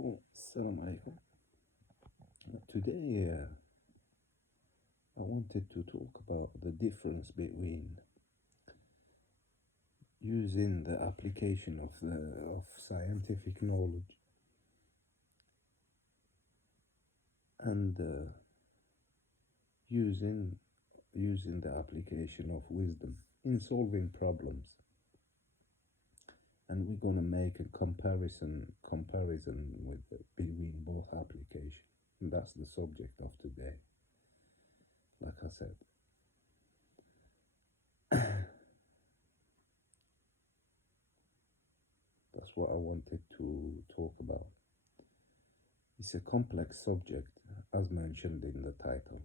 Oh, Assalamu alaikum. Today, I wanted to talk about the difference between using the application of scientific knowledge and using using the application of wisdom in solving problems. And we're gonna make a comparison with between both applications. And that's the subject of today. Like I said. That's what I wanted to talk about. It's a complex subject, as mentioned in the title,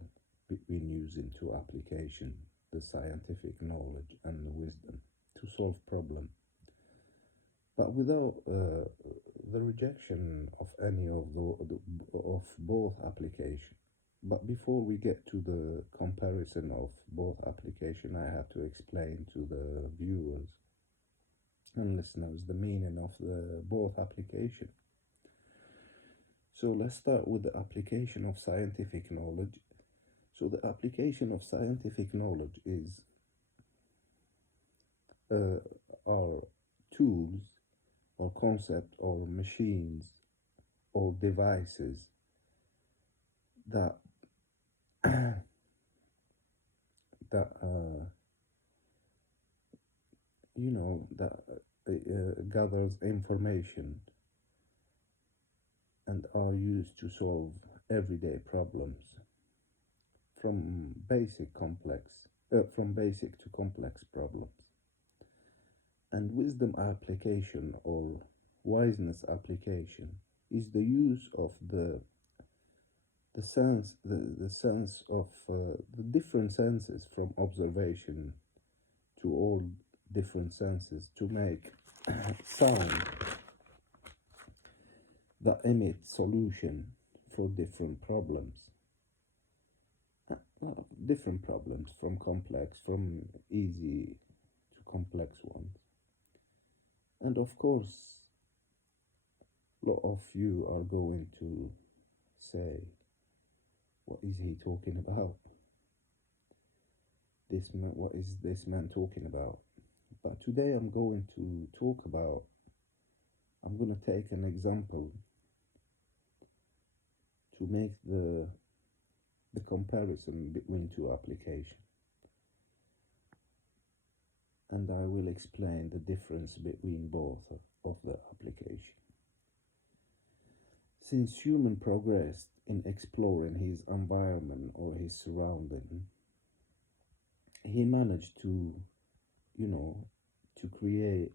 between using two applications, the scientific knowledge and the wisdom, to solve problems. But without the rejection of any of of both applications. But before we get to the comparison of both applications, I have to explain to the viewers and listeners the meaning of the both application. So let's start with the application of scientific knowledge. So the application of scientific knowledge is are tools or concept or machines or devices that that gathers information and are used to solve everyday problems from basic to complex problems. And wisdom application or wiseness application is the use of the sense of the different senses from observation to all different senses to make sound that emit solution for different problems. Different problems from easy to complex ones. And of course, a lot of you are going to say, what is he talking about? What is this man talking about? But today I'm going to I'm going to take an example to make the comparison between two applications. And I will explain the difference between both of the application. Since human progressed in exploring his environment or his surrounding, he managed to create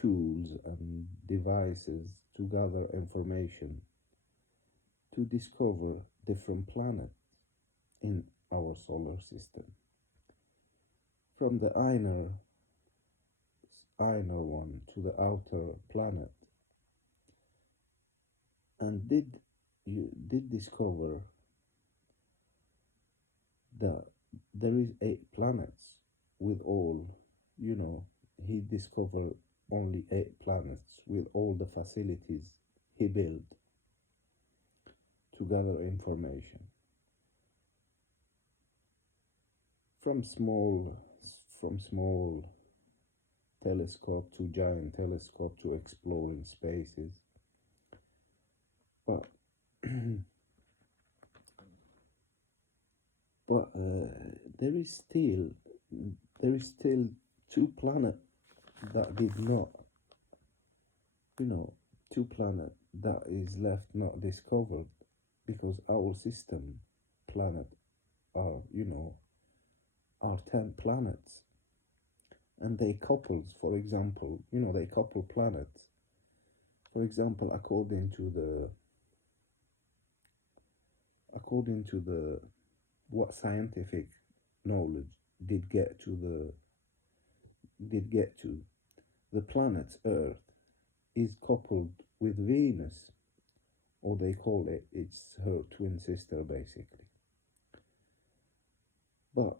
tools and devices to gather information to discover different planets in our solar system. From the inner one to the outer planet, and did discover that there is 8 planets with all, you know, he discovered only 8 planets with all the facilities he built to gather information from small telescope to giant telescope to exploring spaces. But but there is still 2 planets that did not, you know, 2 planets that is left not discovered because our system planet are, are 10 planets, and they couples, for example, they couple planets. For example, according to the what scientific knowledge did get to the planet Earth is coupled with Venus, or they call it's her twin sister basically. But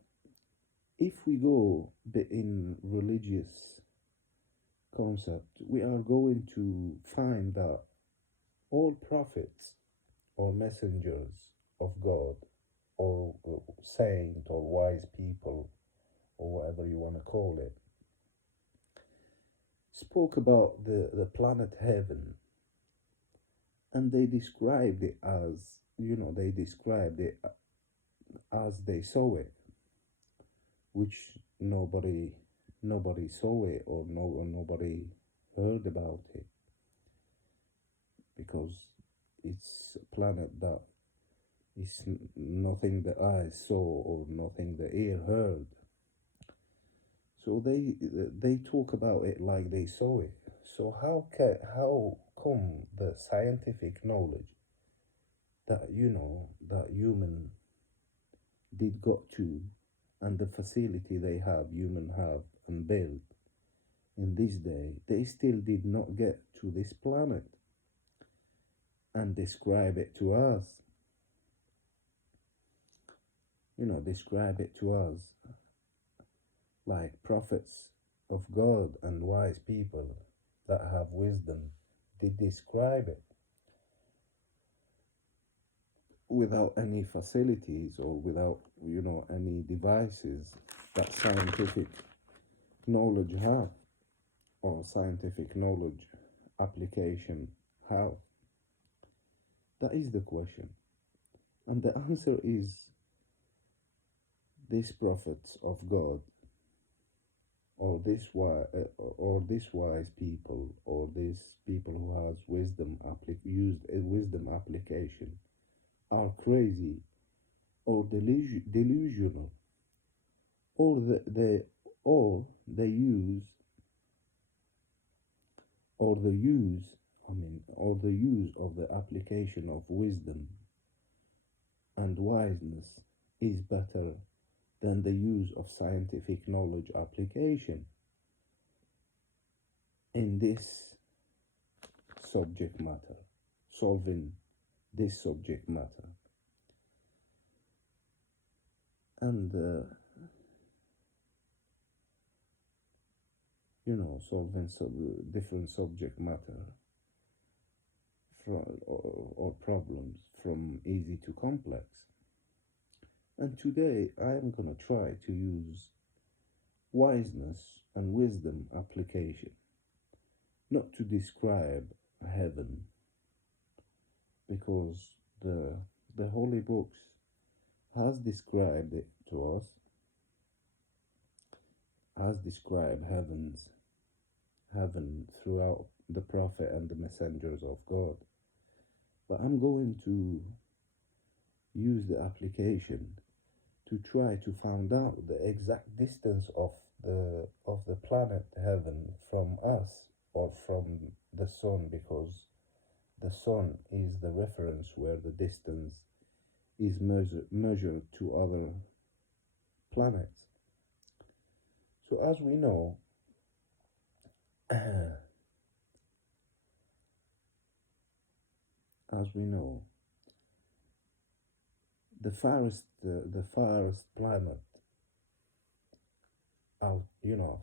if we go in religious concept, we are going to find that all prophets or messengers of God, or saint or wise people, or whatever you want to call it, spoke about the planet heaven, and they described it as, they described it as they saw it, which nobody saw it, or nobody heard about it, because it's a planet that is nothing the eyes saw or nothing the ear heard. So they talk about it like they saw it. So how come the scientific knowledge that that human did got to, and the facility human have and built in this day, they still did not get to this planet and describe it to us? Describe it to us like prophets of God and wise people that have wisdom did describe it, without any facilities or without any devices that scientific knowledge have, or scientific knowledge application have. That is the question, and the answer is these prophets of God, or this wise people, or these people who has wisdom used a wisdom application, are crazy or delusional, or they use or the use or the use of the application of wisdom and wiseness is better than the use of scientific knowledge application in this subject matter, solving this subject matter. And solving different subject matter or problems from easy to complex. And today I am going to try to use wiseness and wisdom application, not to describe heaven, because the holy books has described it to us, has described heaven throughout the prophet and the messengers of God. But I'm going to use the application to try to find out the exact distance of the planet heaven from us, or from the sun, because the sun is the reference where the distance is measured to other planets. So as we know, as we know, the farthest planet out,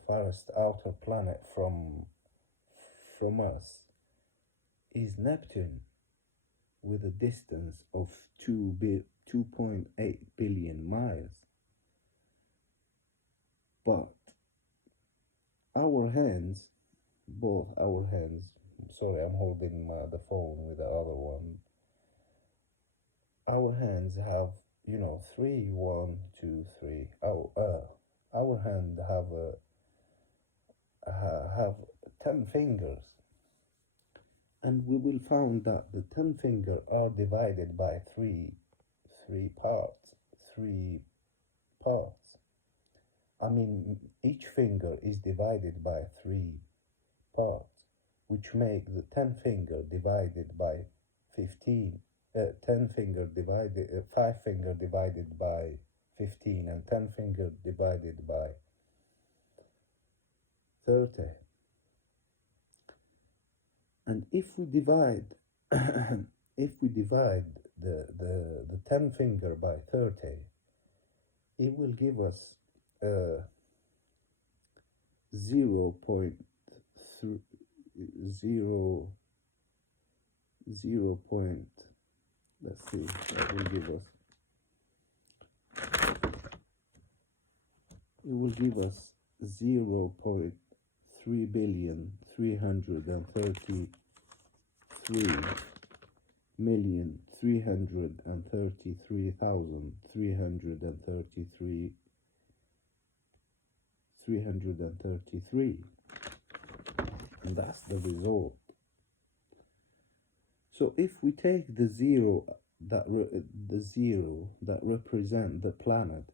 farthest outer planet from us is Neptune, with a distance of 2.8 billion miles. But our hands, both our hands, sorry, I'm holding the phone with the other one. Our hands have, three, 1, 2, 3. Our hand have 10 fingers, and we will find that the 10 fingers are divided by three parts. Each finger is divided by 3 parts, which make the 10 finger divided by 15. 10 finger divided, 5 finger divided by 15, and 10 finger divided by 30. And if we divide the 10 finger by 30, it will give us 0.0 0 point, let's see what will give us. It will give us 0.333,333,333, and that's the result. So if we take the zero that represent the planet,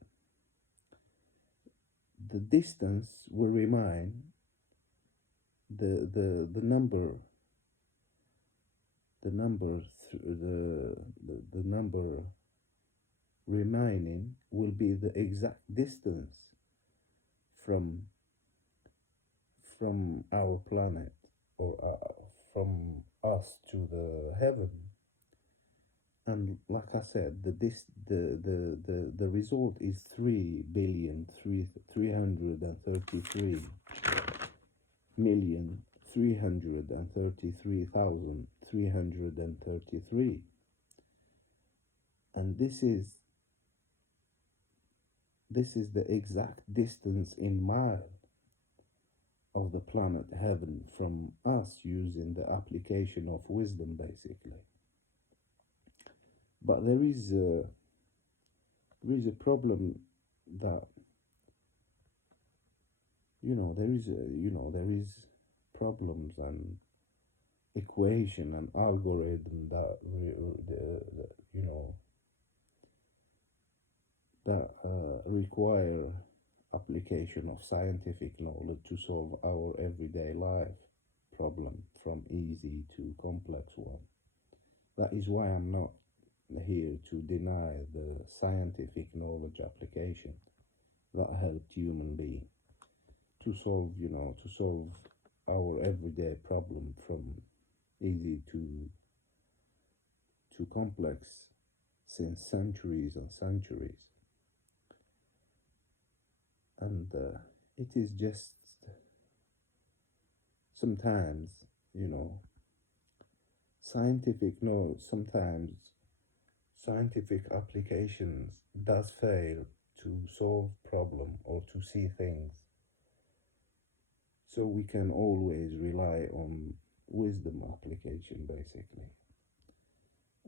the distance will remain, the number remaining will be the exact distance from our planet, or from us to the heaven. And like I said, the result is 3,333,333,333, and this is the exact distance in miles of the planet heaven from us, using the application of wisdom, basically. But there is a problem that, there is problems and equation and algorithm that require application of scientific knowledge to solve our everyday life problem, from easy to complex one. That is why I'm not here to deny the scientific knowledge application that helped human being to solve our everyday problem, from easy to complex, since centuries and centuries. And it is just sometimes, sometimes scientific applications does fail to solve problem or to see things. So we can always rely on wisdom application, basically.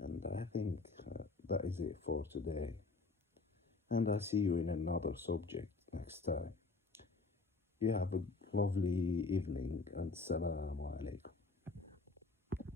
And I think that is it for today. And I'll see you in another subject next time. You have a lovely evening, and Assalamu alaikum.